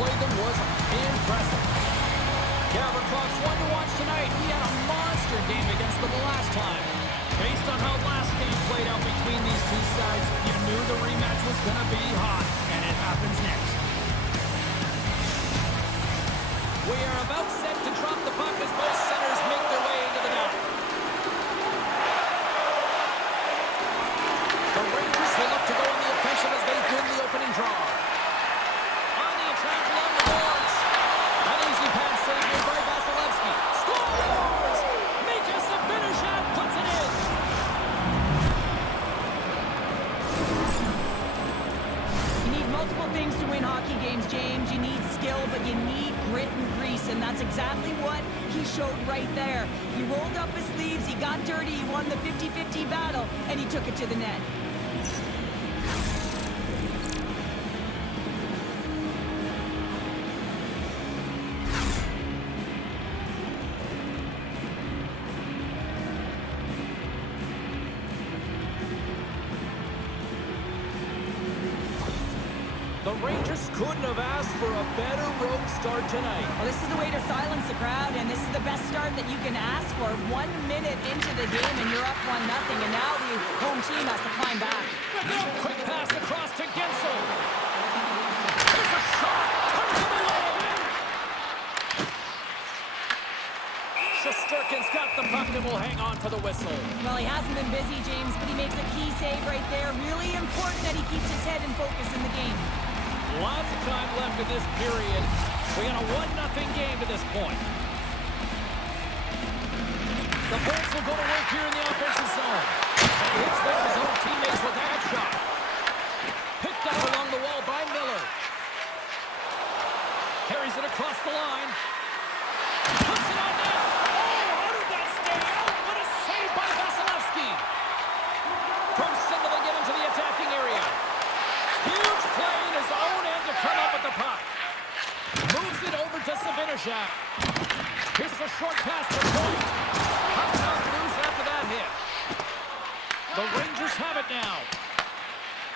played them was impressive. Gavrikov, one to watch tonight. He had a monster game against them the last time. Based on how last game played out between these two sides, you knew the rematch was going to be hot, and it happens next. We are about set to drop the puck as both centers make their way into the net. The Rangers will look to go on the offensive as they win the opening draw. On the attack along the boards. An easy pass save made by Vasilevsky. Scores! Mika Zibanejad puts it in. You need multiple things to win hockey games, James. You need skill, but you need grit and grease, and that's exactly what he showed right there. He rolled up his sleeves, he got dirty, he won the 50-50 battle, and he took it to the net. The Rangers couldn't have asked for a better road start tonight. Well, this is the way to silence the crowd, and this is the best start that you can ask for. 1 minute into the game, and you're up 1-0, and now the home team has to climb back. Quick pass across to Gensel. There's a shot. Comes him away. Shesterkin's got the puck and will hang on for the whistle. Well, he hasn't been busy, James, but he makes a key save right there. Really important that he keeps his head in focus in the game. Lots of time left in this period. We got a 1-0 game to this point. The Bolts will go to work here in the offensive zone. And he hits there his own teammates with that shot. Picked up along the wall by Miller. Carries it across the line. Puts it on net. Oh, how did that stay out? What a save by Vasilevsky. From single again into the attacking area. Huge play in his own end to come up with the puck. Moves it over to Zibanejad. Here's a short pass to Point. Puck's out loose after that hit. The Rangers have it now.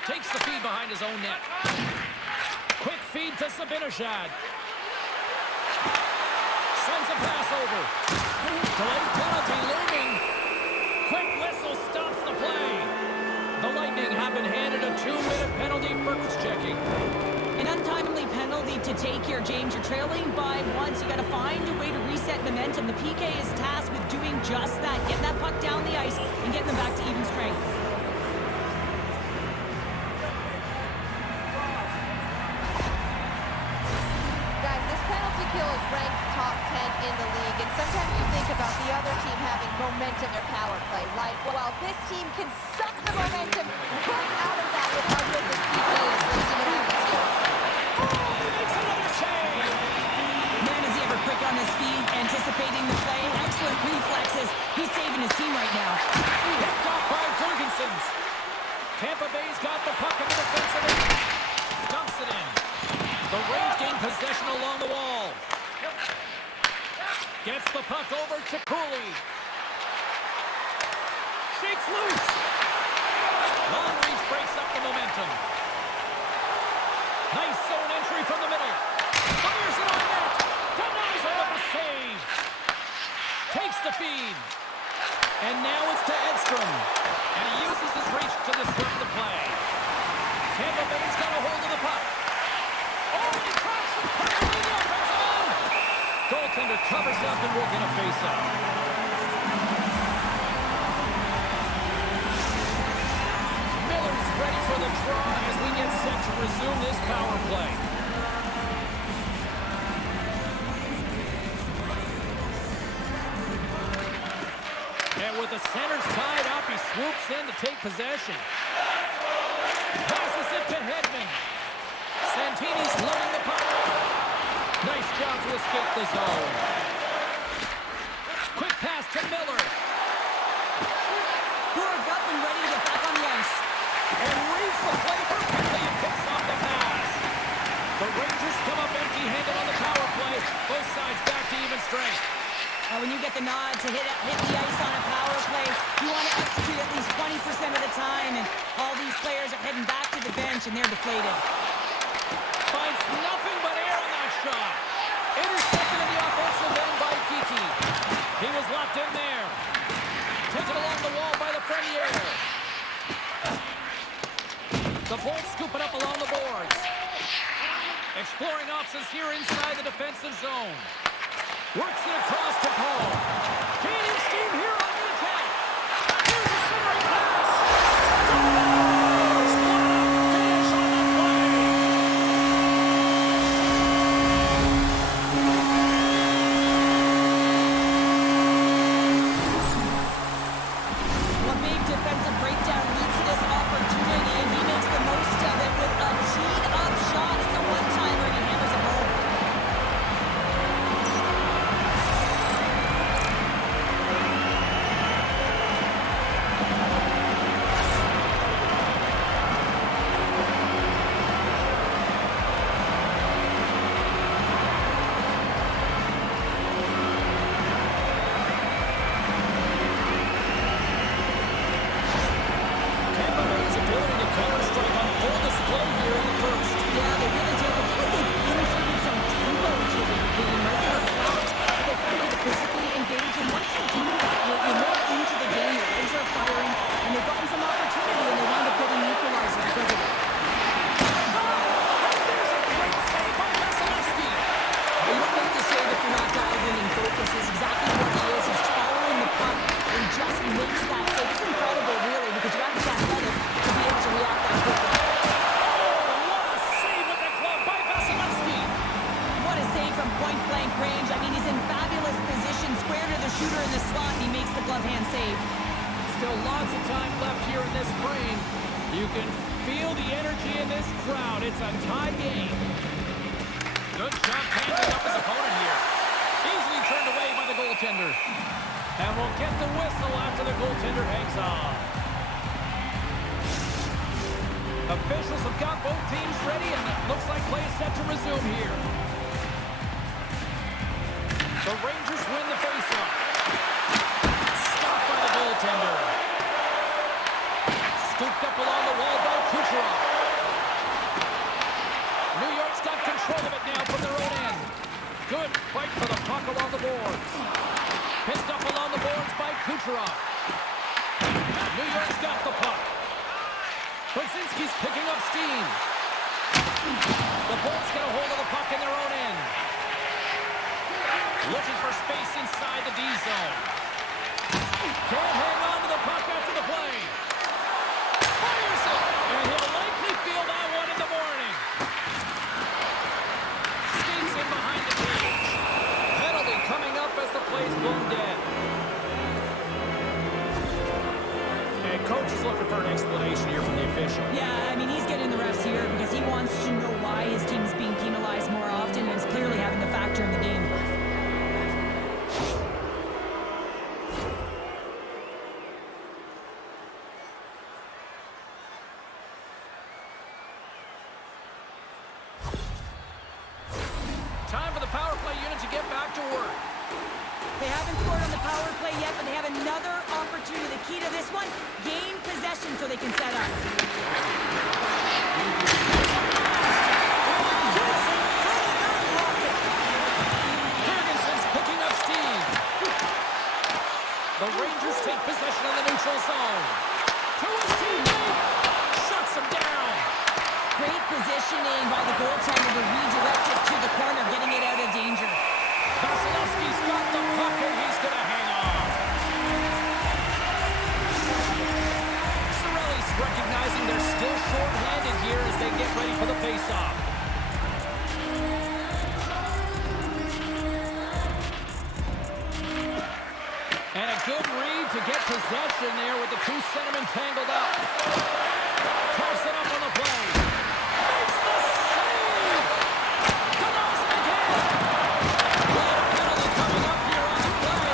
Takes the feed behind his own net. Quick feed to Zibanejad. Sends a pass over. Delayed penalty looming. Quick whistle stops the play. The Lightning have been handed a 2-minute penalty for checking. An untimely penalty to take here, James. You're trailing by once. You got to find a way to reset momentum. The PK is tasked with doing just that. Getting that puck down the ice and getting them back to even strength. Guys, this penalty kill is ranked top 10 in the league, and sometimes you think about the other team having momentum in their power play. Like, well, this team can suck the momentum right out of that with how good this PK is. Let's see what happens here. Oh, he makes another save! Man, is he ever quick on his feet, anticipating the play. Excellent reflexes. He's saving his team right now. Picked off by Jorgensen. Tampa Bay's got the puck in the defensive end. Dumps it in. The Rays gain possession along the wall. Gets the puck over to Cooley. Shakes loose. Long reach breaks up the momentum. Nice zone entry from the middle. Fires it on net. Denies him with a save. Takes the feed. And now it's to Edstrom. And he uses his reach to disrupt the play. Tampa Bay's got a hold of the puck. Oh, he crashes perfectly the offensive end. Goaltender covers up and will get a face-off. Miller's ready for the draw as we get set to resume this power play. And with the centers tied up, he swoops in to take possession. Passes it to Hedman. Santini's loading the puck. Nice job to escape the zone. Quick pass to Miller. Ford's up and ready to get back on the ice. And reads the play perfectly and picks off the pass. The Rangers come up empty-handed on the power play. Both sides back to even strength. When you get the nod to hit the ice on a power play, you want to execute at least 20% of the time, and all these players are heading back to the bench, and they're deflated. Finds nothing but air on the shot. Intercepted in the offensive end by Kiki. He was locked in there. Taken along the wall by the Frenier. The Bolts scoop it up along the boards. Exploring options here inside the defensive zone. Works it across to Paul. Gaining steam here on the attack. Here's a centering pass. Scores! What a finish on the play! A big defensive breakdown leads to this opportunity, and he makes the most of it with a teed-up shot. It's a one-timer, and he hammers it home. Tampa Bay's ability to counter-strike on full display here in the first. Yeah, they really did. I feel like they've inserted some tempo to the game, right? They're flat, but they find it to physically engage, and once you do that, you're more into the game, your legs are firing, and they've gotten some opportunity, and they wind up getting equalizers because of it. There's a great save by Vasilevsky. You don't need to say that you're not dialed in and focused. It's exactly what he is. He's following the puck and just makes that save. It's incredible, really, because you have to be athletic to be able to react that quickly. What a save with the glove by Vasilevsky. What a save from point-blank range. I mean, he's in fabulous position, square to the shooter in the slot, and he makes the glove hand save. Still lots of time left here in this frame. You can feel the energy in this crowd. It's a tie game. Good job handling up his opponent here. Easily turned away by the goaltender. And we'll get the whistle after the goaltender hangs on. Officials have got both teams ready, and it looks like play is set to resume here. The Rangers win the faceoff. Stopped by the goaltender. Scooped up along the wall by Kucherov. New York's got control of it now from their own end. Good fight for the puck along the boards. Picked up along the boards by Kucherov. New York's got the puck. Brzezinski's picking up steam. The Bolts get a hold of the puck in their own end. Looking for space inside the D zone. Can't hang on to the puck after the play. Fires it, and he'll likely feel that one in the morning. Skates in behind the cage. Penalty coming up as the play's blown dead. And coach is looking for an explanation here from the official. Yeah, I mean, he's getting the refs here because he wants to know why his team's being penalized more often, and it's clearly having a factor in the game. Time for the power play unit to get back to work. They haven't scored on the power play yet, but they have another opportunity. The key to this one, gain possession so they can set up. Ferguson's picking up steam. The Rangers take possession of the neutral zone. To his teammate. Shuts him down. Great positioning by the goaltender to redirect it to the corner, getting it out of danger. Vasilevsky's got the puck and he's going to hang on. Cirelli's recognizing they're still short-handed here as they get ready for the face-off. And a good read to get possession there with the two centermen tangled up. Toss it up on the play. Makes the save! Denies it again! And a penalty coming up here on the play.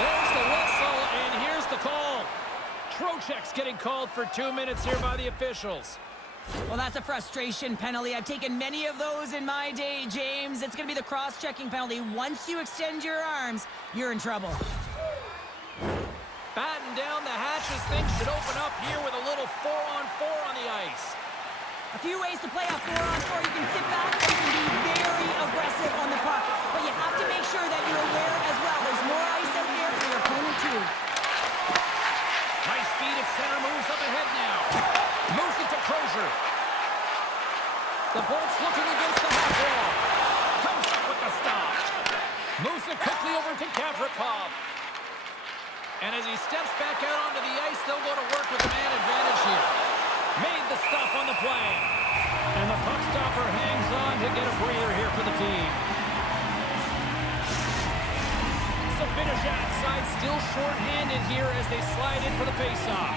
There's the whistle, and here's the call. Trocheck's getting called for 2 minutes here by the officials. Well, that's a frustration penalty. I've taken many of those in my day, James. It's going to be the cross-checking penalty. Once you extend your arms, you're in trouble. Batten down the hatches. Things should open up here with a little 4-on-4 on the ice. A few ways to play a 4-on-4. You can sit back or you can be very aggressive on the puck. But you have to make sure that you're aware as well. There's more ice out there for your opponent too. Nice feed at center, moves up ahead now. Moves it to Crozier. The Bolts looking against the half wall. Comes up with the stop. Moves it quickly over to Gavrikov. And as he steps back out onto the ice, they'll go to work with the man advantage here. Made the stop on the play. And the puck stopper hangs on to get a breather here for the team. Sabinajad's side still short-handed here as they slide in for the face-off.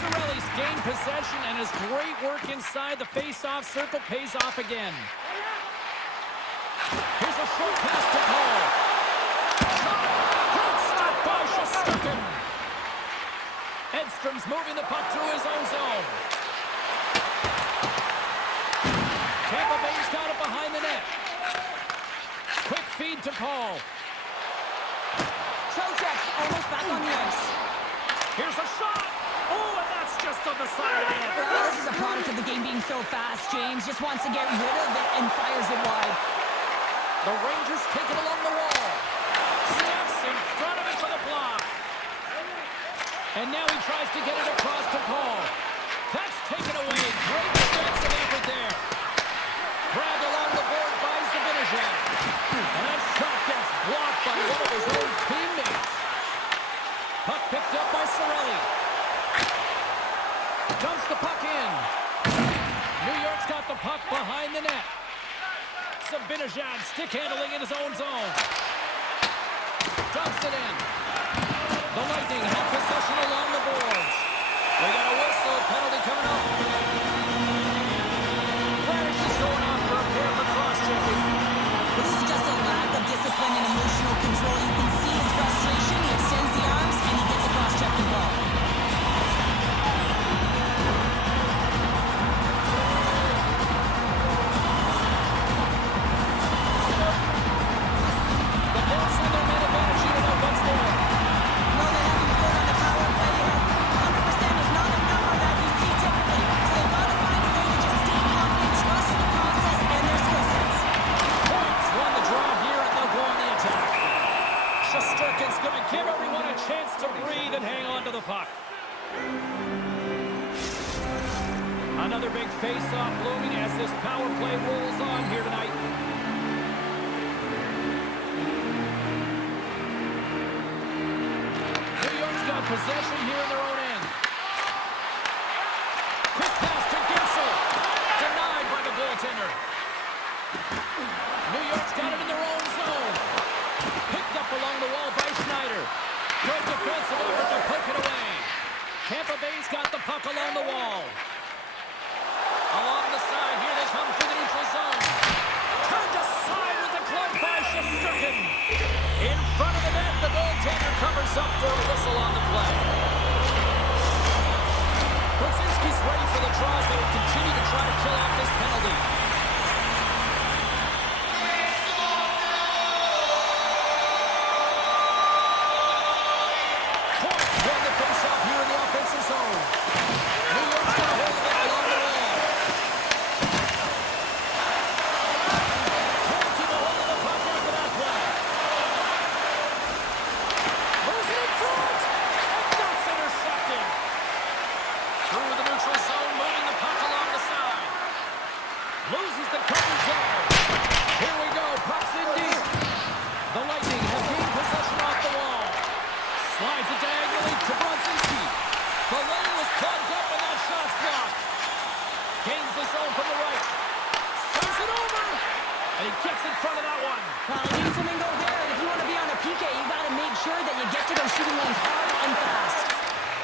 Cirelli's gained possession, and his great work inside the face-off circle pays off again. Here's a short pass to Paul. Good stop by Shesterkin. Edstrom's moving the puck through his own zone. Tampa Bay's got it behind the net. Quick feed to Paul. Trocheck's almost back on the ice. Here's a shot. Oh, and that's just on the side of the net. Well, this is a product of the game being so fast. James just wants to get rid of it and fires it wide. The Rangers take it along the wall. Steps in front of it for the block. And now he tries to get it across to Paul. That's taken away. Great defensive effort there. Grabbed along the board by Sabinajad. And that shot gets blocked by one of his own teammates. Puck picked up by Cirelli. Dumps the puck in. New York's got the puck behind the net. Sabinajad stick handling in his own zone. Dumps it in. The Lightning have possession along the boards. We got a whistle. Penalty coming up. Radish is going off for a pair for cross-checking. This is just a lack of discipline and emotional control. You can see his frustration. He extends the arms and he gets a cross-checking ball. The Bolts on their man advantage unit up once more. No, they haven't scored on the power play yet. 100% is not a number that you see typically. So they've got to find a way to just stay confident, trust the process and their skill sets. Points won the draw here, and they'll go on the attack. Shesterkin's going to give everyone a chance to breathe and hang on to the puck. Another big face-off looming as this power play rolls on here tonight. New York's got possession here in their own end. Quick pass to Gensel. Denied by the goaltender. New York's got it in their own zone. Picked up along the wall by Schneider. Good defensive effort to poke it away. Tampa Bay's got the puck along the wall. Along the side, here they come through the neutral zone. Turned aside with the glove by Shesterkin. In front of the net, the goaltender covers up for a whistle on the play. Brzezinski's ready for the draws. They will continue to try to kill off this penalty. Points won the face-off here in the offensive zone. New York's got a hold of it along the wall. Taking a hold of the puck after that play. Moves it in front. And that's intercepted. Through the neutral zone, moving the puck along the side. Loses the coverage there. Here we go. Puck's in deep. The Lightning have gained possession off the wall. Slides it diagonally to Brzezinski. The lane was plugged up and that shot's blocked. Gains the zone from the right. Sends it over. And he gets in front of that one. Well, it needs something go there. And if you want to be on a PK, you got to make sure that you get to those shooting lanes hard and fast.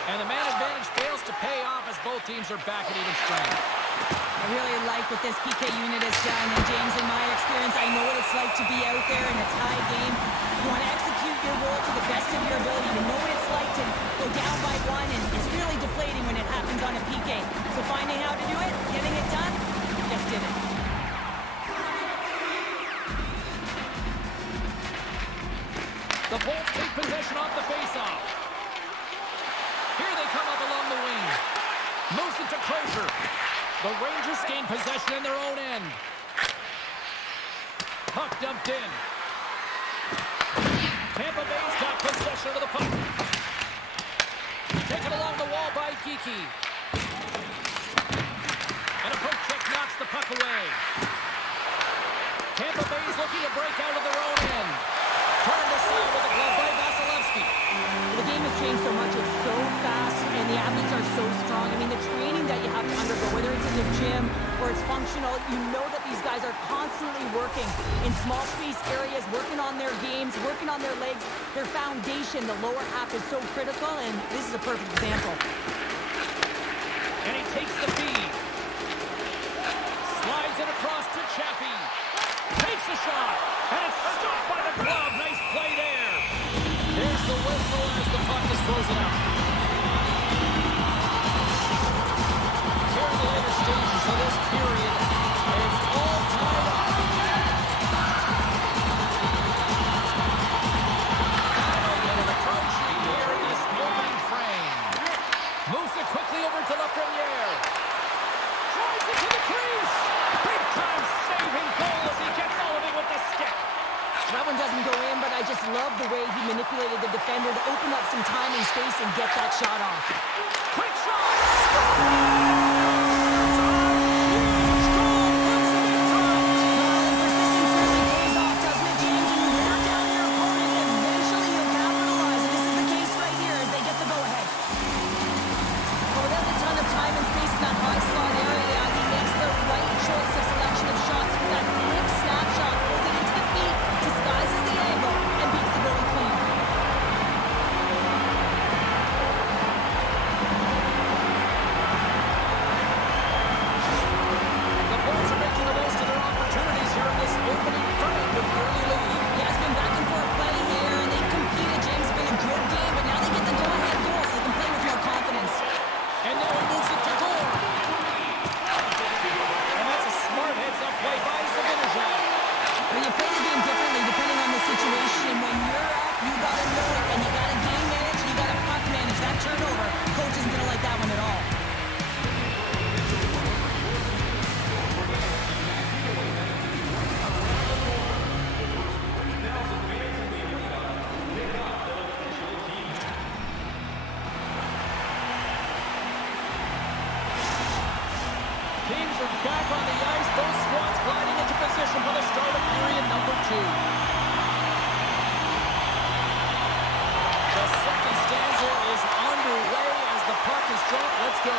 And the man advantage fails to pay off as both teams are back at even strength. I really like what this PK unit has done. And James, in my experience, I know what it's like to be out there in a tie game. You want to execute your role to the best of your ability. You know what it's like to go down by one, and it's really deflating when it happens on a PK. So finding how to do it, getting it done, just did it. The Bolts take possession off the faceoff. Here they come up along Moves it to Crozier. The Rangers gain possession in their own end. Puck dumped in. Tampa Bay's got possession of the puck. Taken along the wall by Geekie. And a poke check knocks the puck away. Tampa Bay's looking to break out of their own end. Turned aside with a glove by Vasilevsky. The game has changed so much. It's so fast, and the athletes are so strong. I mean, the training that you have to undergo, whether it's in the gym or it's functional, you know that these guys are constantly working in small space areas, working on their games, working on their legs. Their foundation, the lower half, is so critical, and this is a perfect example. And he takes the feed. Slides it across to Chaffee. Takes a shot, and it's stopped by the glove. Nice play there. Here's the whistle as the puck is frozen out. Here in the later stages of this period, it's all tied up. Final bit of the crowd sheet here in this opening frame. Moves it quickly over to Lafreniere. Drives it to the crease. Big time saving goal as he gets all of it with the stick. That one doesn't go in, but I just love the way he manipulated the defender to open up some time and space and get that shot off. Quick shot! Huge goal puts him in front. Well, and persistence really pays off, doesn't it, James? And you wear down your opponent, eventually you'll capitalize. And this is the case right here as they get the go-ahead. Well, without a ton of time and space in that high slot area, he makes the right choice of selection of shots with that quick snapshot, pulls it into the feet, disguises the angle, and beats the goalie clean. The Bulls are making the most of their opportunities here in this opening frame with the early lead. Yeah, it's been back and forth play here, and they've competed. James, it's been a good game, but now they get the go-ahead goal, so they can play with more confidence. And now he moves it to goal. And that's a smart heads-up play by Zibanejad. But you play the game differently depending on the situation. When you're up, you gotta know it, and you gotta game manage, and you gotta puck manage. That turnover, coach isn't gonna like that one at all. Teams are back on the ice. Both squads gliding into position for the start of period number 2. The second stanza is underway as the puck is dropped. Let's go.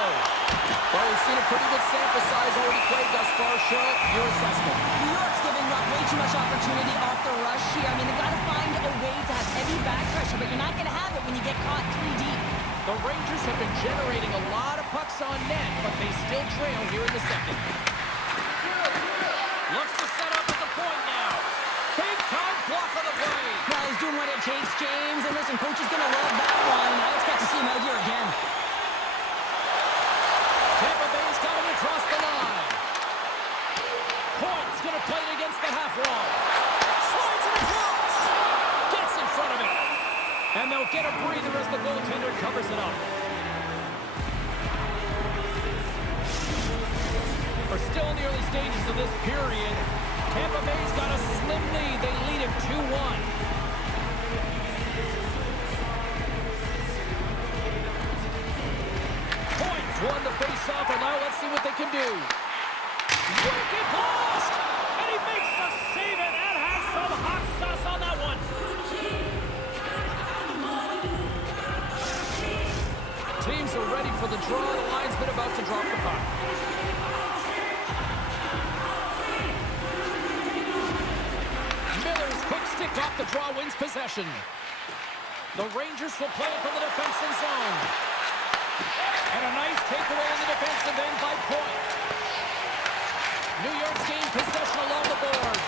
Well, we've seen a pretty good sample size already played thus far. Cheryl, your assessment. New York's giving up way too much opportunity off the rush here. I mean, they gotta find a way to have heavy back pressure, but you're not gonna have it when you get caught 3 deep. The Rangers have been generating a lot of pucks on net, but they still trail here in the second. Looks to set up at the point now. Big time block on the play. Well, he's doing what it takes, James. And listen, coach is gonna love that one. I expect to see him out here again. Tampa Bay's got it across the line. Point's gonna play it against the half wall. Slides it across. Gets in front of it. And they'll get a breather as the goaltender covers it up. We're still in the early stages of this period. Tampa Bay's got a slim lead. They lead it 2-1. Points won the face-off, and now let's see what they can do. Wicked blast! And he makes the save, and that has some hot sauce on that one. Teams are ready for the draw. The linesman about to drop the puck. Miller's quick stick off the draw wins possession. The Rangers will play it from the defensive zone. And a nice takeaway in the defensive end by Point. New York's gained possession along the boards.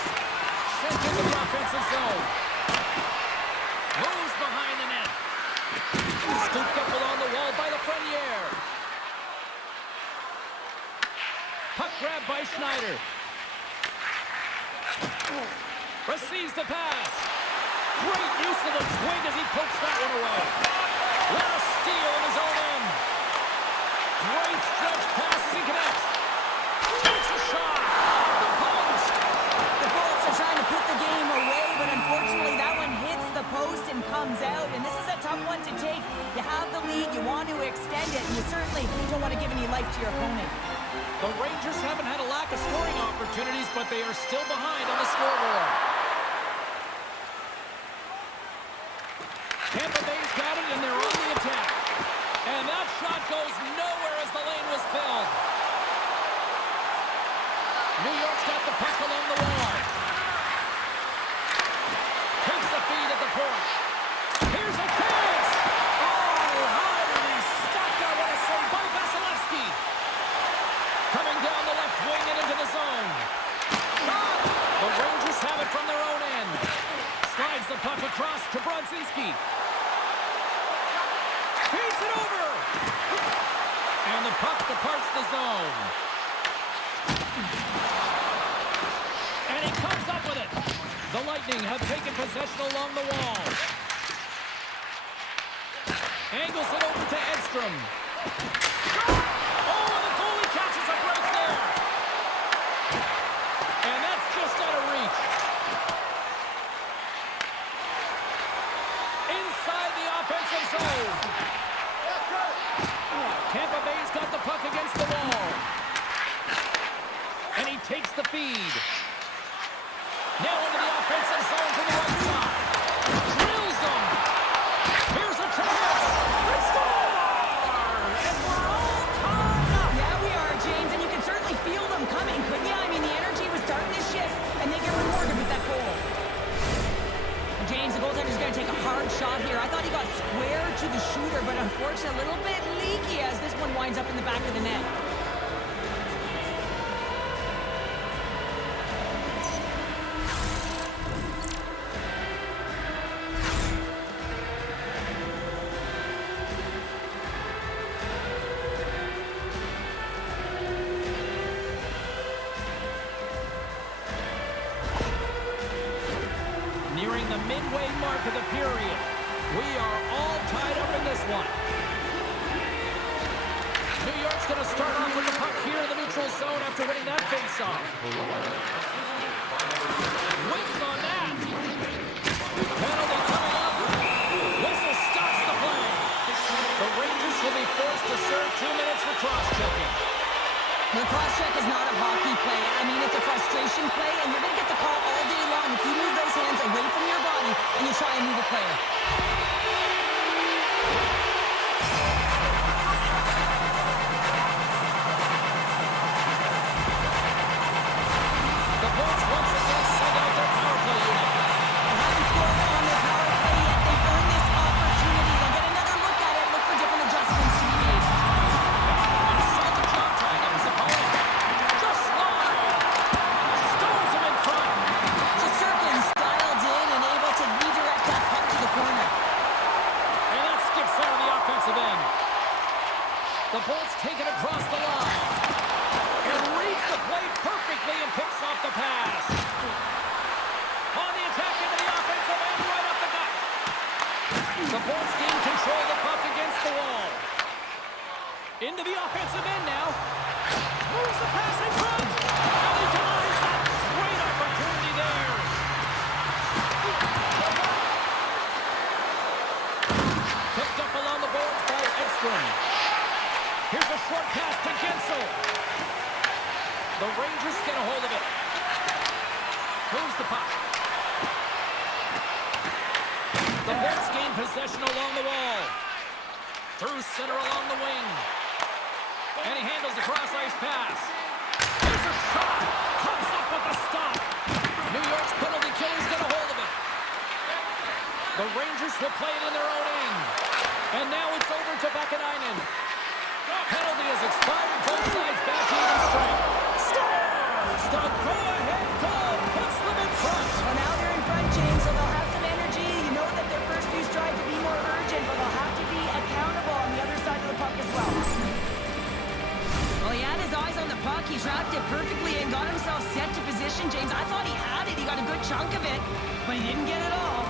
Sent into the offensive zone. Moves behind the net. Scooped up along the wall by Lafreniere. Puck grab by Schneider. Receives the pass. Great use of the swing as he pokes that one away. What a steal in his own end. Great post and comes out, and this is a tough one to take. You have the lead, you want to extend it, and you certainly don't want to give any life to your opponent. The Rangers haven't had a lack of scoring opportunities, but they are still behind on the scoreboard. Tampa Bay's got it, and they're on the attack. And that shot goes nowhere as the lane was filled. New York's got the puck along the wall. Takes the feed at the point. Here's a chance! Oh, how did he stop that? What a save by Vasilevsky! Coming down the left wing and into the zone. Shot! The Rangers have it from their own end. Slides the puck across to Brodzinski. Feeds it over! And the puck departs the zone. And he comes up with it. The Lightning have taken possession along the wall. Angles it over to Edstrom. Oh, and the goalie catches a break there. And that's just out of reach. Inside the offensive zone. Tampa Bay's got the puck against the wall. And he takes the feed. Now into the offensive zone to the right side. Drills them. Here's a chance. They score! And we're all tied up. Yeah, we are, James, and you can certainly feel them coming, couldn't you? I mean, the energy was starting to shift, and they get rewarded with that goal. James, the goaltender's going to take a hard shot here. I thought he got square to the shooter, but unfortunately a little bit leaky as this one winds up in the back of the net. Nearing the midway mark of the period. We are all tied up in this one. New York's going to start off with the puck here in the neutral zone after winning that faceoff. Whiffs on that. Penalty coming up. Whistle stops the play. The Rangers will be forced to serve 2 minutes for cross-checking. The cross-check is not a hockey play. I mean, it's a frustration play, and you're going to get the call all day long if you move those hands away from your body and you try and move a player. The Bolts once again send out their power play unit. They haven't scored on their power play yet. They've earned this opportunity. They'll get another look at it, look for different adjustments to be made. Inside the job, tying up his opponent. Just slide. Stones him in front. Shesterkin's dialed in and able to redirect that puck to the corner. And that skips out of the offensive end. The Bolts take it across the line. And reads the play perfectly and picks off the pass. On the attack into the offensive end, right up the gut. The Bolts gain control of the puck against the wall. Into the offensive end now. Moves the pass in front. And he denies that. Great opportunity there. Picked up along the boards by Edstrom. Here's a short pass to Gensel. The Rangers get a hold of it. Moves the puck. The Bolts gain possession along the wall. Through center along the wing. And he handles the cross-ice pass. Here's a shot. Comes up with the stop. New York's penalty killers get a hold of it. The Rangers will play it in their own end. And now it's over to Vakanainen. Penalty has expired. Both sides back to even strength. Scores! The go-ahead goal puts them in front. Well, now they're in front, James, so they'll have some energy. You know that their first few strides will be more urgent, but they'll have to be accountable on the other side of the puck as well. Well, he had his eyes on the puck. He tracked it perfectly and got himself set to position, James. I thought he had it. He got a good chunk of it, but he didn't get it all.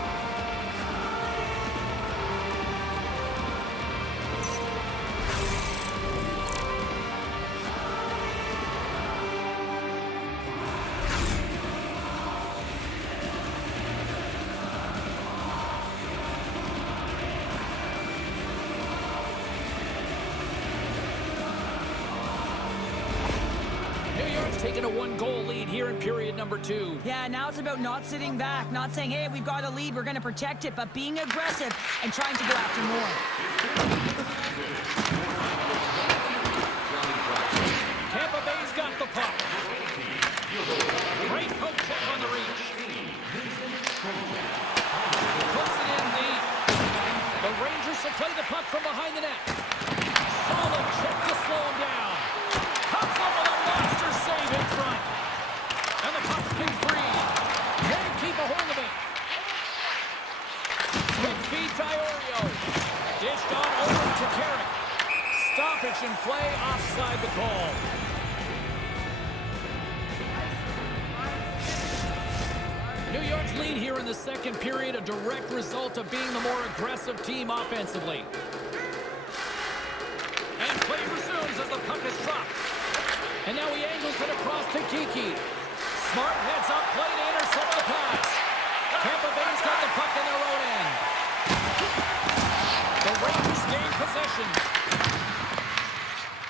taken a 1-goal lead here in period number 2. Yeah, now it's about not sitting back, not saying, hey, we've got a lead, we're going to protect it, but being aggressive and trying to go after more. Tampa Bay's got the puck. Great poke check on the reach. Puts it in deep. The Rangers will play the puck from behind the net. Solid check to slow him down. Comes up with a monster save in front. And the puck's kicked free. Can't keep a hold of it. Quick feed Diorio. Dished on over to Carrick. Stoppage in play, offside the call. New York's lead here in the second period, a direct result of being the more aggressive team offensively. And play resumes as the puck is dropped. And now he angles it across to Kiki. Smart heads up, play to intercept the pass. Tampa Bay's got the puck in their own end. The Rangers gain possession.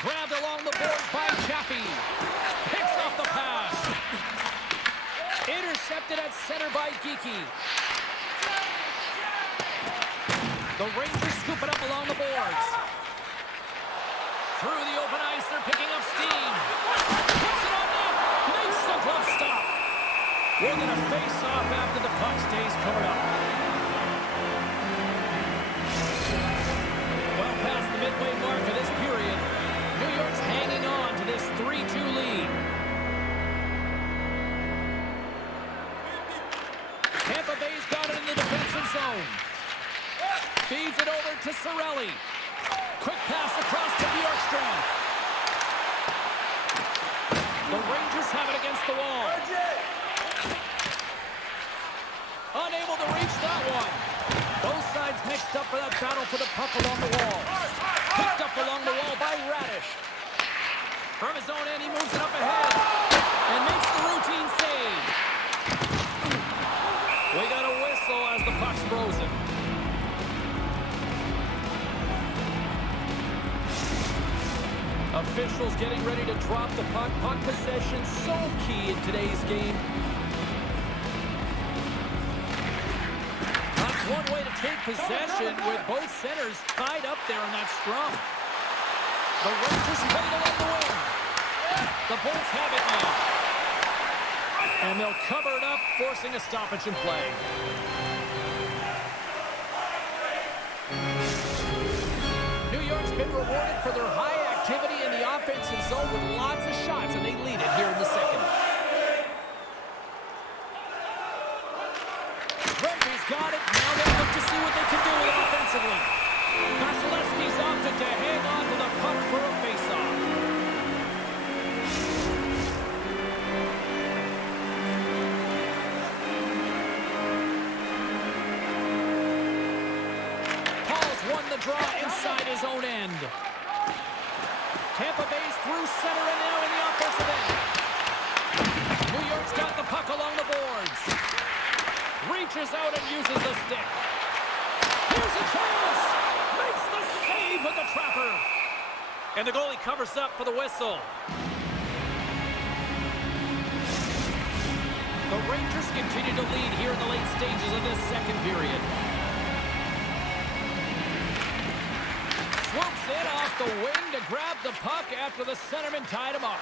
Grabbed along the boards by Chaffee. Picks off the pass. Intercepted at center by Geeky. The Rangers scoop it up along the boards. Through the open ice, they're picking up steam. Puts it on net. Makes the glove stop. We're going to face off after the puck stays covered up. Well past the midway mark of this period, New York's hanging on to this 3-2 lead. Tampa Bay's got it in the defensive zone. Feeds it over to Cirelli. Quick pass across to Bjorkstrand. The Rangers have it against the wall. Unable to reach that one. Both sides mixed up for that battle for the puck along the wall. Picked up along the wall by Radish. From his own end, he moves it up ahead. And makes the routine save. We got a whistle as the puck's frozen. Officials getting ready to drop the puck. Puck possession so key in today's game. That's one way to take possession with both centers tied up there in that scrum. The Rangers played along the wing. The Bolts have it now. And they'll cover it up, forcing a stoppage in play. New York's been rewarded for their high activity in the offensive zone with lots of shots, and they lead it here in the second. Rangers got it. Now they'll look to see what they can do with it offensively. Vasilevsky's opted to hang on to the puck for a faceoff. Won the draw inside his own end. Tampa Bay's through center and now in the offensive end. New York's got the puck along the boards. Reaches out and uses the stick. Here's a chance. Makes the save with the trapper. And the goalie covers up for the whistle. The Rangers continue to lead here in the late stages of this second period. Swoops in off the wing to grab the puck after the centerman tied him up.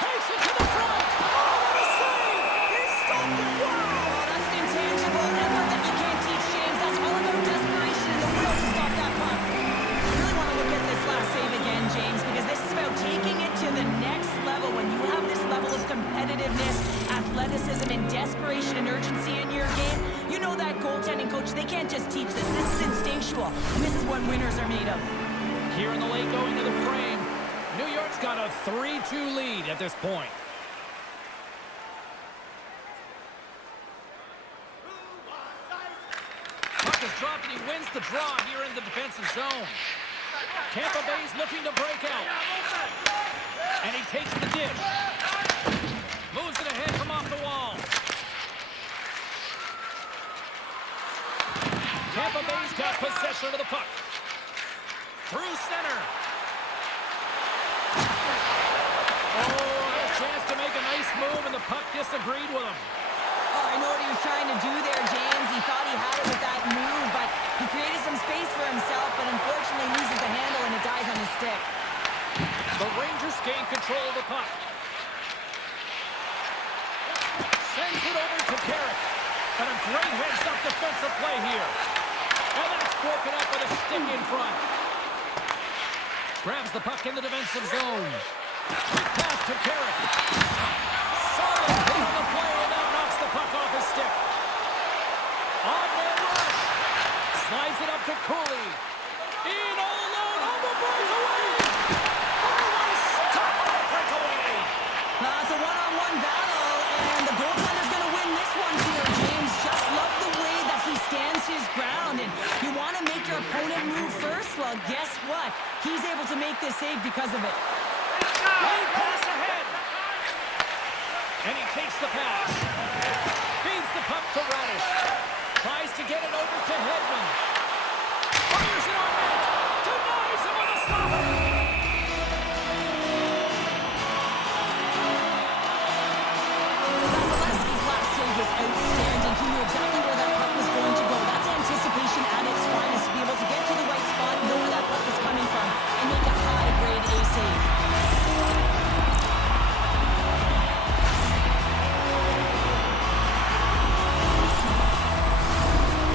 Takes it to the front. Oh, what a save! He stopped it. Wow! That's intangible effort that you can't teach, James. That's all about desperation and the will to stop that puck. I really want to look at this last save again, James, because this is about taking it to the next level. When you have this level of competitiveness, athleticism, and desperation and urgency in your game, you know that goaltending coach, they can't just teach this. This is instinctual. And this is what winners are made of. Here in the late going to the frame, New York's got a 3-2 lead at this point. Puck is dropped and he wins the draw here in the defensive zone. Tampa Bay's looking to break out. And he takes the dish. Moves it ahead from off the wall. Tampa Bay's got possession of the puck. Through center. make a nice move, and the puck disagreed with him. Oh, I know what he was trying to do there, James. He thought he had it with that move, but he created some space for himself, but unfortunately loses the handle and it dies on his stick. The Rangers gain control of the puck. Sends it over to Carrick. And a great heads-up defensive play here. And that's broken up with a stick in front. Grabs the puck in the defensive zone. Quick pass to Carrick. Solid hit on the play, and that knocks the puck off his stick. On their rush. Slides it up to Cooley. In all alone on the breakaway. Stop on the breakaway. It's a one-on-one battle, and the goaltender's going to win this one here, James. Just love the way that he stands his ground, and you want to make your opponent move first? Well, guess what? He's able to make this save because of it. Lane pass ahead. And he takes the pass. Feeds the puck to Radish. Tries to get it over to Hedman. Fires it on net. Denies him with a stopper. Vasilevsky's last save was outstanding. He knew exactly where that puck was going to go. That's anticipation at its finest, to be able to get to the right spot, know where that puck is coming from, and make a high-grade A save.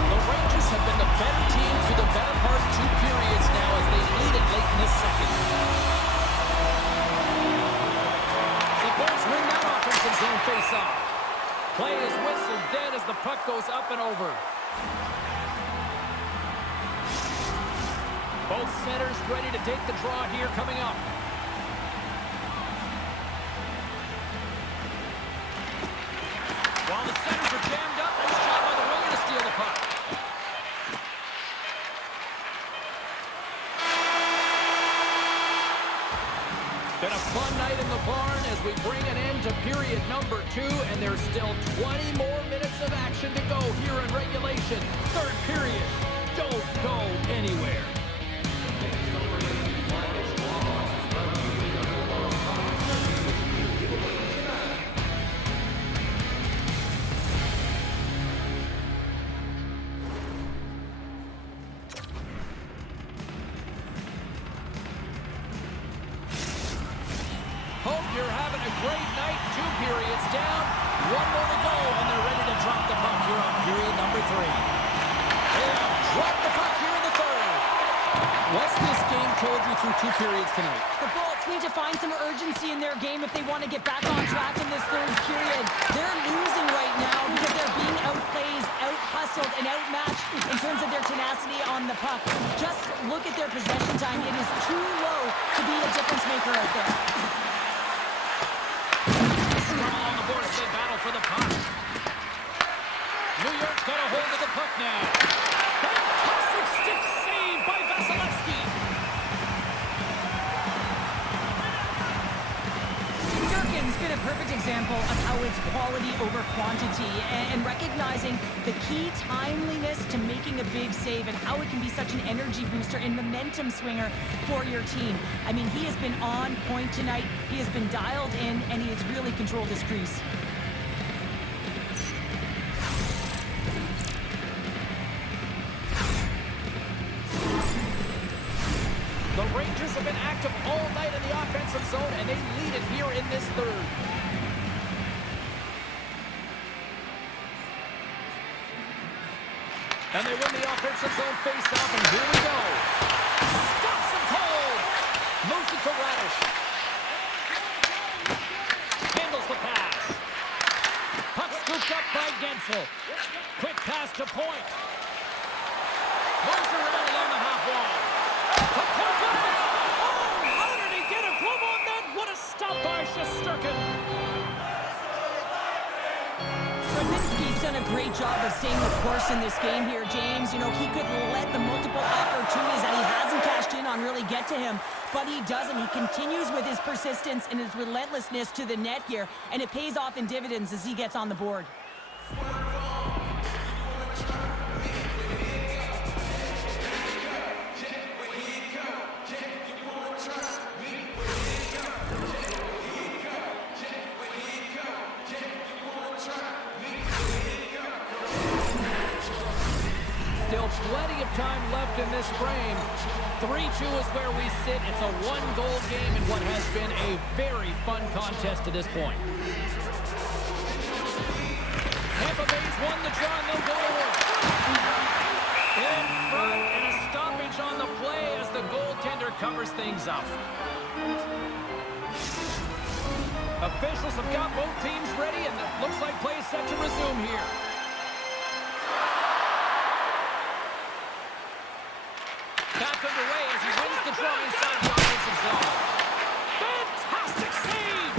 The Rangers have been the better team through the better part of 2 periods now as they lead it late in the second. The Bolts win that offensive zone face-off. Play is whistled dead as the puck goes up and over. Both centers ready to take the draw here coming up. While the centers are jammed up, nice job by the winger to steal the puck. Been a fun night in the barn as we bring an end to period number 2, and there's still 20 more minutes of action to go here in regulation. Third period. Don't go anywhere. Hope you're having a great night. 2 periods down. 1 more to go, and they're ready to drop the puck here on period number 3. They have dropped the puck here in the third. What's this game told you through 2 periods tonight? The Bolts need to find some urgency in their game if they want to get back on track in this third period. They're losing right now because they're being outplayed, out-hustled, and outmatched in terms of their tenacity on the puck. Just look at their possession time. It is too low to be a difference maker out there. On the board as they battle for the puck. New York's got a hold of the puck now. Fantastic stick save by Vasilevsky. Durkin's been a perfect example of how it's quality over quantity and recognizing the key timeliness to making a big save and how it can be such an energy booster and momentum swinger for your team. I mean, he has been on point tonight. He has been dialed in, and he has really controlled his crease. The Rangers have been active all night in the offensive zone, and they lead it here in this third. And they win the offensive zone face-off, and here we go. Stops him cold. Moves it to Radish. Handles the pass. Puck scooped up by Gensel. Quick pass to Point. Moves around along the half wall. To Point. Oh, how did he get a glove on that? What a stop by Shesterkin. He's done a great job of staying the course in this game here, James. You know, he could let the multiple opportunities that he hasn't cashed in on really get to him, but he doesn't. He continues with his persistence and his relentlessness to the net here, and it pays off in dividends as he gets on the board. Still plenty of time left in this frame. 3-2 is where we sit. It's a one-goal game in what has been a very fun contest to this point. Tampa Bay's won the draw, and they'll go to work. In front, and a stoppage on the play as the goaltender covers things up. Officials have got both teams ready, and it looks like play is set to resume here. Back underway as he wins the draw inside the offensive zone. Fantastic save!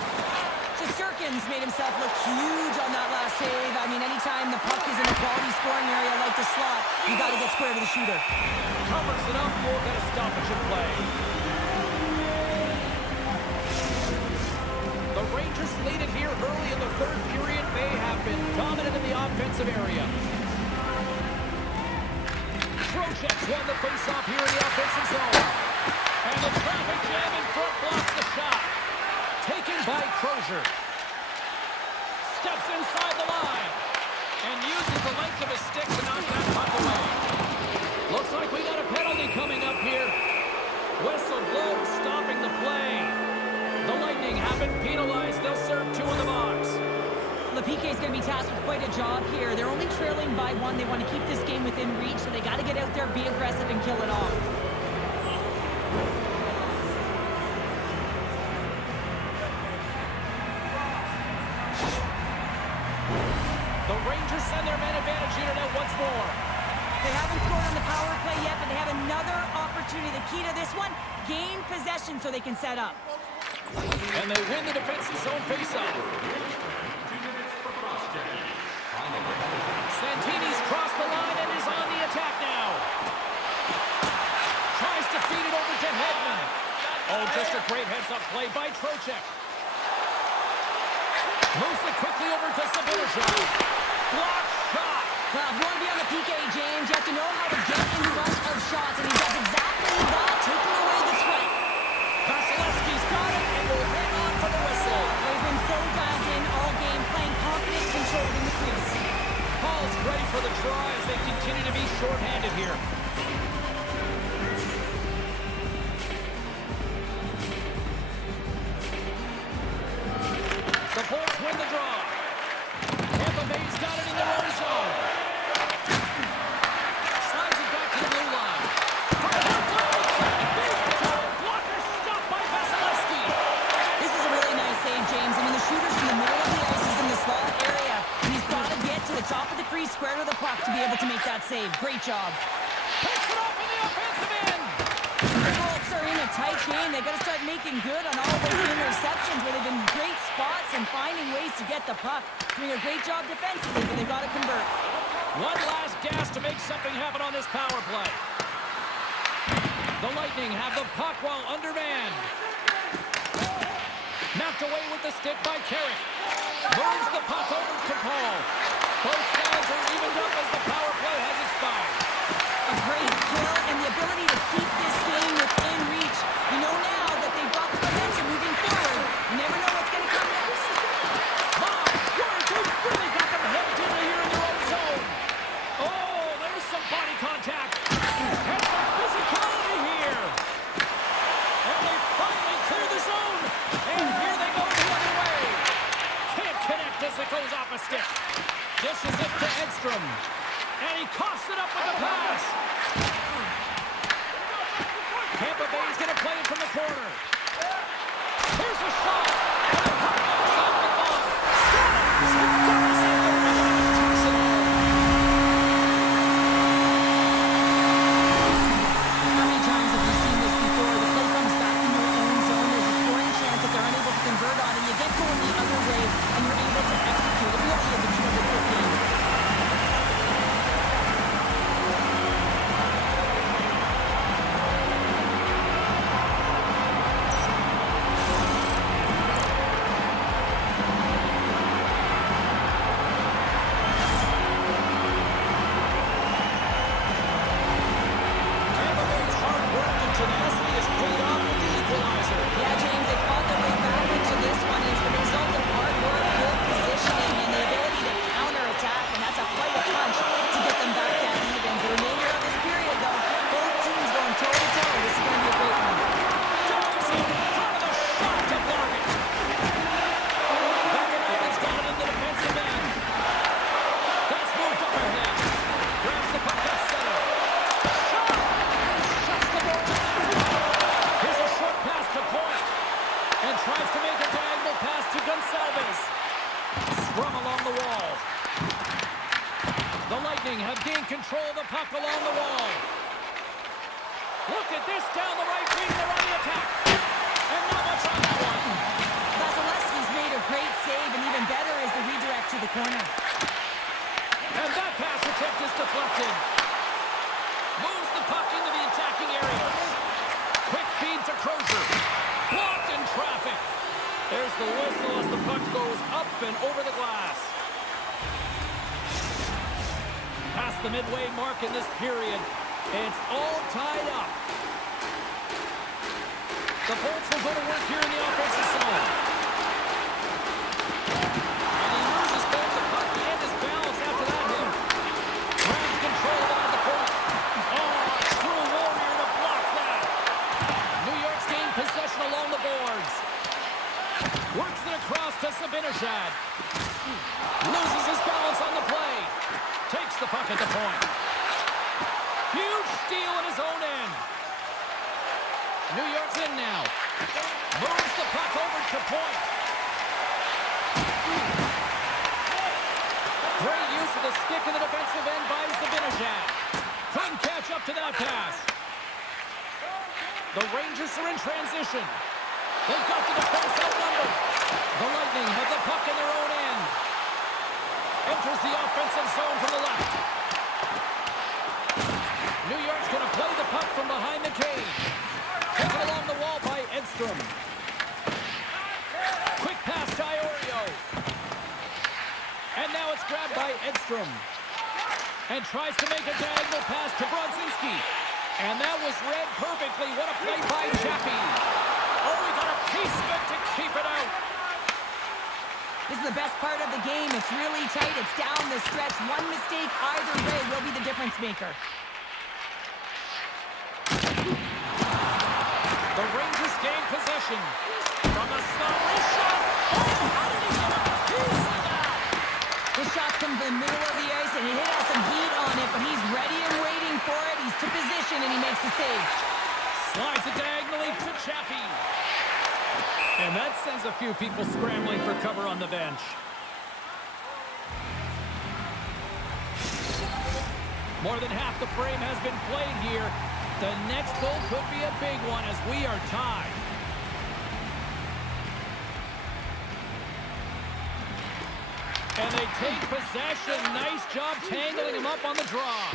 Shesterkin's made himself look huge on that last save. I mean, anytime the puck is in a quality scoring area like the slot, you got to get square to the shooter. Covers it up, we'll get a stoppage in play. The Rangers lead it here early in the third period. They have been dominant in the offensive area. Trocheck's won the face-off here in the offensive zone. And the traffic jam in front blocks the shot. Taken by Crozier. Steps inside the line. And uses the length of his stick to knock that puck away. Looks like we got a penalty coming up here. Whistle blows, stopping the play. The Lightning have been penalized. They'll serve 2 in the box. The PK is going to be tasked with quite a job here. They're only trailing by 1. They want to keep this game within reach, so they got to get out there, be aggressive, and kill it off. The Rangers send their man advantage unit out once more. They haven't scored on the power play yet, but they have another opportunity. The key to this one, gain possession so they can set up. And they win the defensive zone faceoff. Santini's crossed the line and is on the attack now. Tries to feed it over to Hedman. Oh, just a great heads-up play by Trocheck. Moves it quickly over to Sabinajad. Block shot. Well, if you want to be on the PK, James, you have to know how to get in the rush of shots, and he does exactly that, taking away the threat. Vasilevsky's got it and will hang on for the whistle. They've been so dialed in all game, playing confident, controlled in the crease. Paul's ready for the draw as they continue to be shorthanded here. The Bolts win the draw. Tampa Bay's got it in their own zone. Slides it back to the blue line. Blocker stopped by Vasilevsky. This is a really nice save, James. I mean, the shooter's in the middle of the ice. He's in the slot area. And he's got to get to the top of the crease, square to the puck, to be able to make that save. Great job. Picks it off in the offensive end. The Bolts are in a tight game. They got to start making good on all those interceptions where they've been great spots and finding ways to get the puck. Doing a great job defensively, but they've got to convert. One last gas to make something happen on this power play. The Lightning have the puck while undermanned. Knocked away with the stick by Carrick. Moves the puck over to Paul. Both sides are evened up as the power play has expired. A great kill and the ability to keep this game within reach. We know now that they've got the momentum moving forward. You never know what's going to come next. They've really got them headed in here in their own zone. Oh, there's some body contact. And some physicality here. And they finally clear the zone. And here they go the other way. Can't connect as it goes off a stick. Dishes it to Edstrom. And he coughs it up with the pass. Tampa Bay's going to play it from the corner. Here's a shot. And the puck goes off the ball. How many times have we seen this before? The play comes back in your own zone. There's a scoring chance that they're unable to convert on, and you get going the other way, and you're able to execute. It really is a 200-foot game. wall. Look at this down the right wing. They're on the attack. And not much on that one. Vasilevsky's made a great save, and even better is the redirect to the corner. And that pass attempt is deflected. Moves the puck into the attacking area. Quick feed to Crozier. Blocked in traffic. There's the whistle as the puck goes up and over the glass. Past the midway mark in this period. It's all tied up. The Bolts will go to work here in the offensive zone. And he loses both the puck and his balance after that hit. Grabs control of it at the point. Oh, a true warrior to block that. New York's gained possession along the boards. Works it across to Zibanejad. Loses his balance on the play. Takes the puck at the point. Huge steal at his own end. New York's in now. Moves the puck over to point. Great use of the stick in the defensive end by Zibanejad. Couldn't catch up to that pass. The Rangers are in transition. They've got the defense outnumbered. The Lightning have the puck in their own end. Enters the offensive zone from the left. New York's going to play the puck from behind the cage. Taken along the wall by Edstrom. Quick pass to Iorio. And now it's grabbed by Edstrom. And tries to make a diagonal pass to Brodzinski. And that was read perfectly. What a play by Chappie. Oh, he got a piece of it to keep it out. This is the best part of the game. It's really tight. It's down the stretch. One mistake either way will be the difference maker. The Rangers gain possession. From a slowly shot. Oh, how did he get a piece of that? The shot comes in the middle of the ice, and he hit some heat on it, but he's ready and waiting for it. He's to position, and he makes the save. Slides it diagonally to Chappie. And that sends a few people scrambling for cover on the bench. More than half the frame has been played here. The next goal could be a big one as we are tied. And they take possession. Nice job tangling him up on the draw.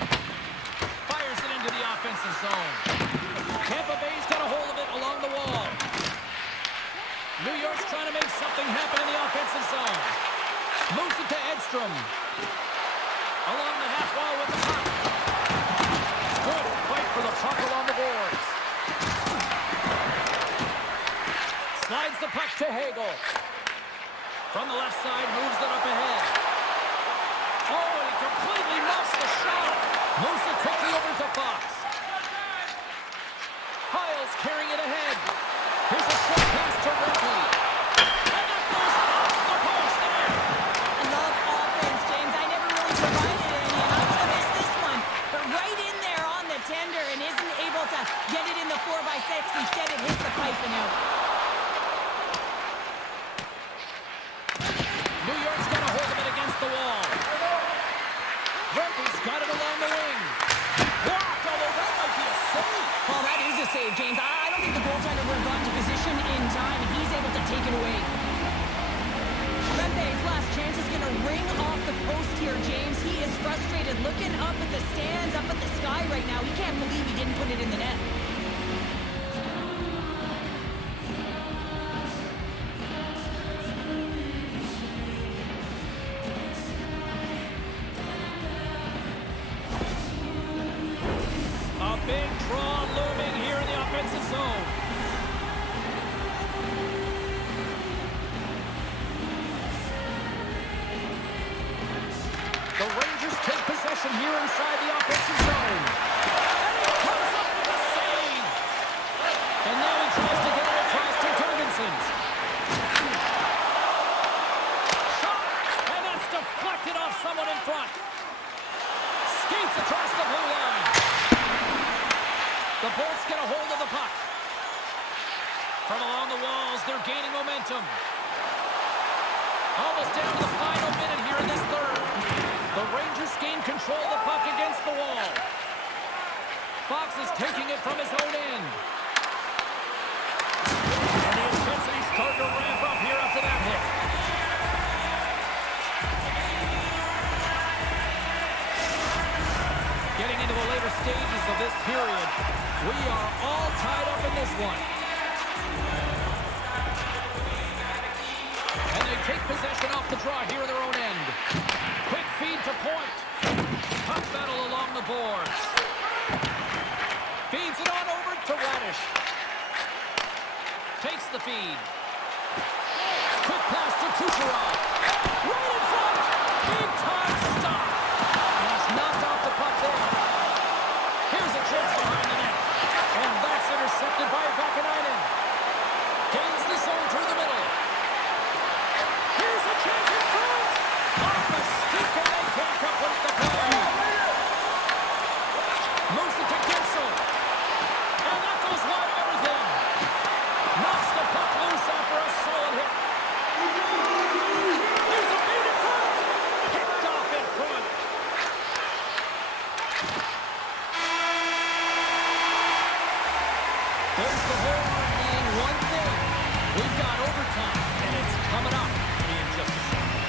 Fires it into the offensive zone. Tampa Bay's got a hold of it along the wall. New York's trying to make something happen in the offensive zone. Moves it to Edstrom. Along the half wall with the puck. Good fight for the puck along the boards. Slides the puck to Hagel. From the left side, moves it up ahead. Oh, and he completely muffs the shot. Moves it quickly over to Fox. Hiles carrying it ahead. Here's a short pass to Ripley. And that goes off the post there. I love offense, James. I never really provided any, and I'm going to miss this one. But right in there on the tender and isn't able to get it in the 4x6. Instead, it hits the pipe and out. New York's got a hold of it against the wall. Ripley's got it along the wing. Blocked, although that might be a save. Oh, that is a save, James. I don't think the goaltender would have gone to position in time, and he's able to take it away. Rempe's last chance is going to ring off the post here, James. He is frustrated, looking up at the stands, up at the sky right now. He can't believe he didn't put it in the net. A big draw looming here in the offensive zone. The Rangers take possession here inside the offensive zone. And he comes up with a save. And now he tries to get it across to Jorgensen. Shot. And that's deflected off someone in front. Skates across the blue line. The Bolts get a hold of the puck. From along the walls, they're gaining momentum. Almost down to the final minute here in this third. The Rangers gain control of the puck against the wall. Fox is taking it from his own end. And the intensity's starting to ramp up here after that hit. Getting into the later stages of this period, we are all tied up in this one. And they take possession off the draw here in their own end. Quick feed to point. Tough battle along the boards. Feeds it on over to Radish. Takes the feed. Quick pass to Kucherov. Right in front. Big time stop. And he's knocked off the puck there. Here's a chance behind the net. And that's intercepted by Vakanainen. Gains the zone through the middle. Here's a chance in front. Off a stick and they can't complete the play. Moves it to Gensel. And that goes wide of everything. Knocks the puck loose after a solid hit. There's a feed in front. Picked off in front. There's the horn meaning one thing. We've got overtime, and it's coming up in just a second.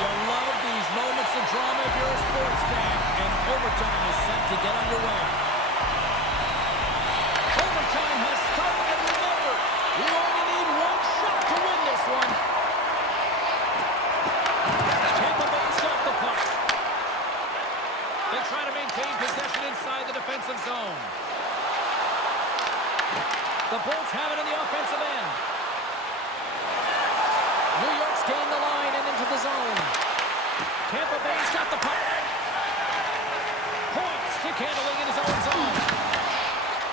You love these moments of drama if you're a sports fan, and overtime is set to get underway. Overtime has started, and remember, we only need one shot to win this one. Tampa Bay's got the puck. They try to maintain possession inside the defensive zone. The Bolts have it in the offensive end. New York's gained the line and into the zone. Tampa Bay's got the puck. Point, stick handling in his own zone.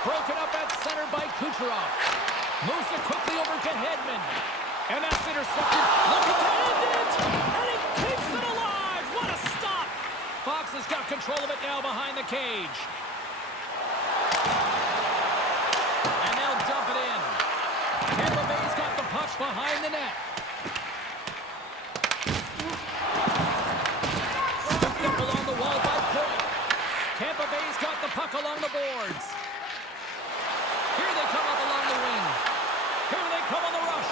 Broken up at center by Kucherov. Moves it quickly over to Hedman. And that's intercepted. Looking to end it! And he keeps it alive! What a stop! Fox has got control of it now behind the cage. And they'll dump it in. Tampa Bay's got the puck behind the net. Scooped up along the wall by Point. Tampa Bay's got the puck along the boards. Here they come up along the wing. Here they come on the rush.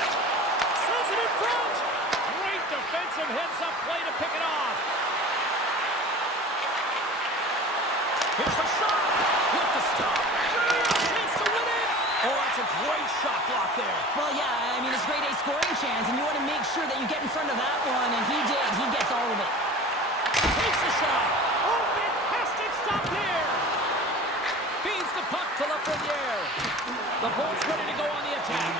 Sends it in front. Great defensive heads-up play to pick it off. Here's the shot. With the stop. Chance to win it. Oh, that's a great shot block there. Well, yeah, I mean, it's a grade A scoring chance, and you want to make sure that you get in front of that one, and he did. He gets all of it. Takes the shot. Oh, fantastic stop here. Feeds the puck to Lafreniere. The Bolts ready to go on the attack.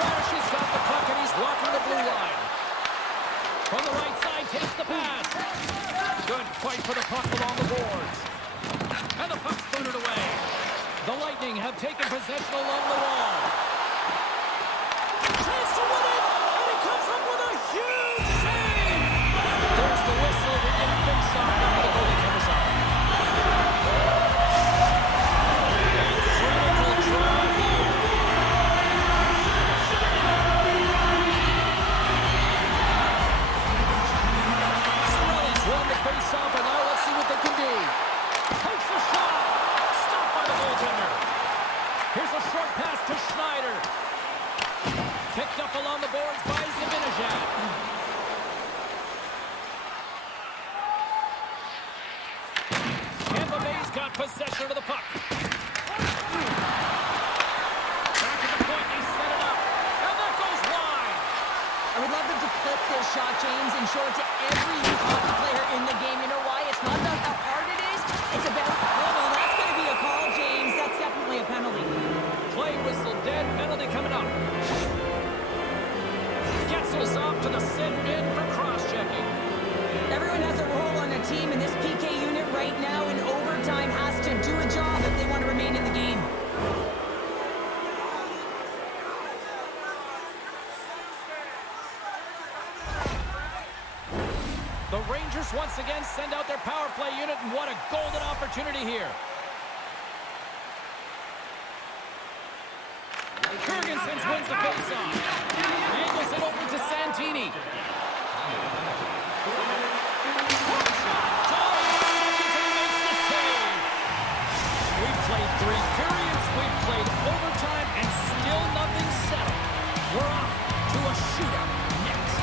Radish has got the puck, and he's walking the blue line. From the right side, takes the pass. Good fight for the puck along the boards. And the puck's booted away. The Lightning have taken possession along the wall. Chance to win it, and he comes up with a huge save. There's the whistle. We're going to face off now. The goalie comes up. Incredible draw here. Swelling's won the face-off, and now let's see what they can do. Takes the shot. Stopped by the goaltender. Here's a short pass to Schneider. Picked up along the boards by Zibanejad. Tampa Bay's got possession of the puck. Back at the point, they set it up. And that goes wide. I would love them to clip this shot, James, and show it to every youth hockey player in the game. You know why? It's not about how hard it is. It's about, oh, well, that's going to be a call, James. That's definitely a penalty. Play whistle dead. Penalty coming up. Getzel's off to the send in for cross-checking. Everyone has a role on a team, and this PK unit right now in overtime has to do a job if they want to remain in the game. The Rangers once again send out their power play unit and what a golden opportunity here. Jurgensen's wins the faceoff. Angles it over to Santini. We've played 3 periods, we've played overtime, and still nothing settled. We're off to a shootout next.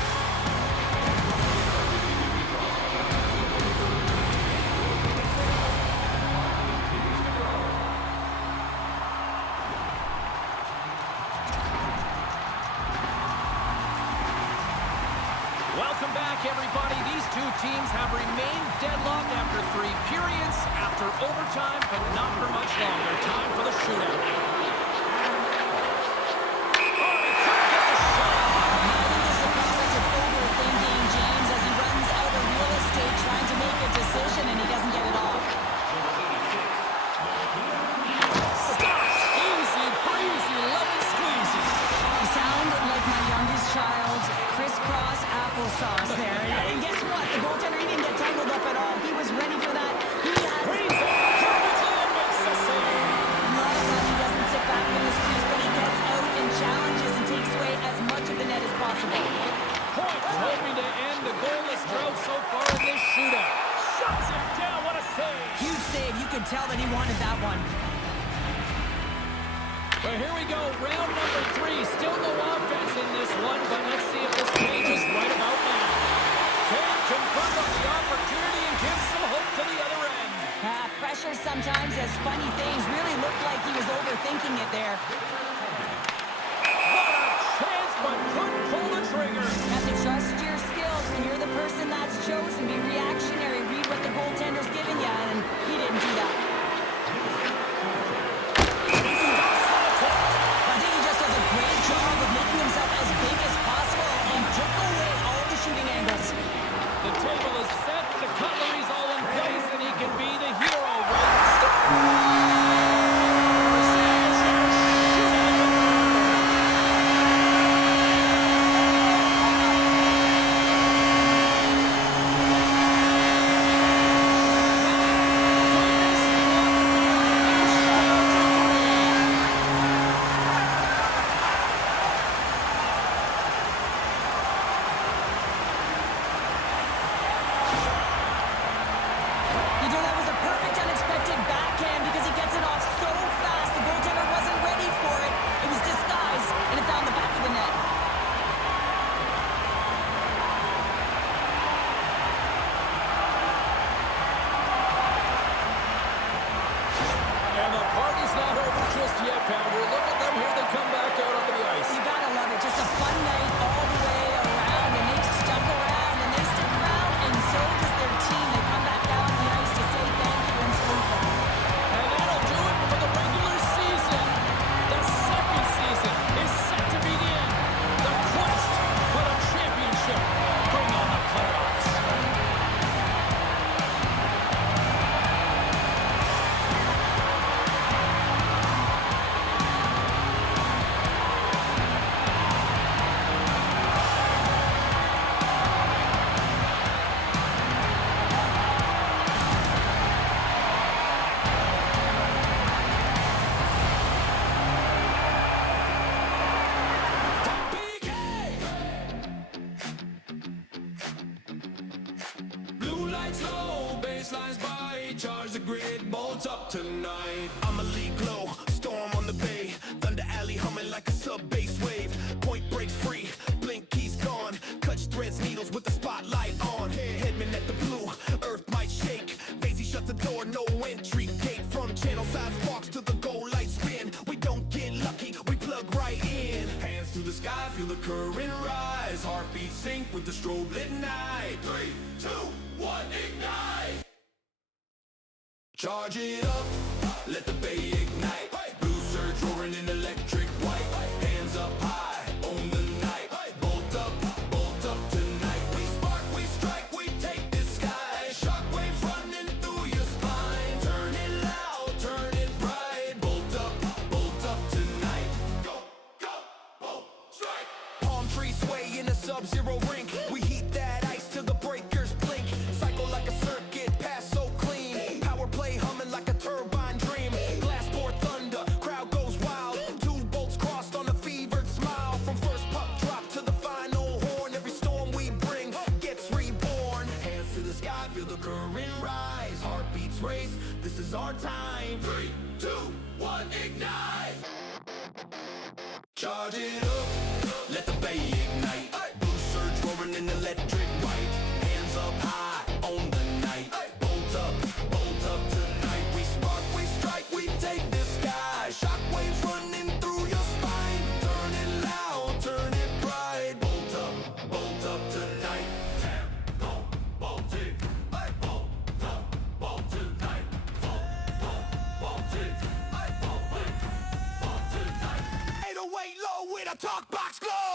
Welcome back, everybody. These two teams have remained deadlocked after 3 periods, after overtime, but not for much longer. Time for the shootout. Oh, he couldn't get the shot. I think this is a product of overthinking, James, as he runs out of real estate trying to make a decision and he doesn't get it off. Stops. Easy breezy, lemon squeezy. You sound like my youngest child, crisscross applesauce there. And guess what? The goaltender, he didn't get tangled up at all. He was ready for that. He had... Breeze it perfectly and makes the save. Love that he doesn't sit back in his crease, but he gets out and challenges and takes away as much of the net as possible. Points hoping to end the goalless drought so far in this shootout. Shuts him down. What a save. Huge save. You could tell that he wanted that one. Well, here we go. Round number 3. Still no offense in this one, but let's see if this changes right about now. Kane confirmed on the opportunity and gives some hope to the other end. Pressure sometimes has funny things. Really looked like he was overthinking it there. What a chance, but couldn't pull the trigger. You have to trust your skills. When you're the person that's chosen, be reactionary. Read what the goaltender's giving you, and he didn't do that. I think he just does a great job of making himself as big as possible and took away all the shooting angles. The table is set, the cutlery's all in place, and he can be the hero right You know, that was a perfect unexpected backhand because he gets it off so fast. The goaltender wasn't ready for it. It was disguised, and it found the back of the net. And the party's not over just yet, Pounder. Look at them here. They come back out onto the ice. You gotta love it. Just a fun night all the way around, and they've stuck around, and they stick around, and so does their team. They come back down the ice to say thank you and salute them. And that'll do it for the regular season. The second season is set to begin. The quest for the championship. Bring on the playoffs. Blue lights low, baselines by, charge the grid, bolts up tonight. I'm a league low, storm on the bay, Thunder Alley humming like a sub-bass wave. Point breaks free, blink keys gone, cut threads needles with the spotlight on. Headman at the blue, earth might shake. Daisy shut the door, no entry gate. From channel side sparks to the goal light spin. We don't get lucky, we plug right in. Hands to the sky, feel the current rise. Heartbeat sync with the strobe lit night. 3, 2, 1, ignite. Charge it up, let the bay ignite. Blue surge roaring in electric white. Hands up high, own the night. Bolt up tonight. We spark, we strike, we take the sky. Shockwaves running through your spine. Turn it loud, turn it bright. Bolt up tonight. Go, go, bolt, strike. Palm tree sway in a sub-zero rink. We heat that ice till the breakers blink. Cycle like a circuit, pass so clean. this race. This is our time. 3, 2, 1, ignite. Charge it up, let the bay ignite. Blue surge roaring in electric white. Hands up high on the night. Bolt up tonight. We spark, we strike, we take the sky. Shockwaves running through your spine. Turn it loud, turn it bright. Bolt up tonight. Tampa, bolted. Bolt tonight. Bolted. Bolt tonight. 808 low with a talk box glow.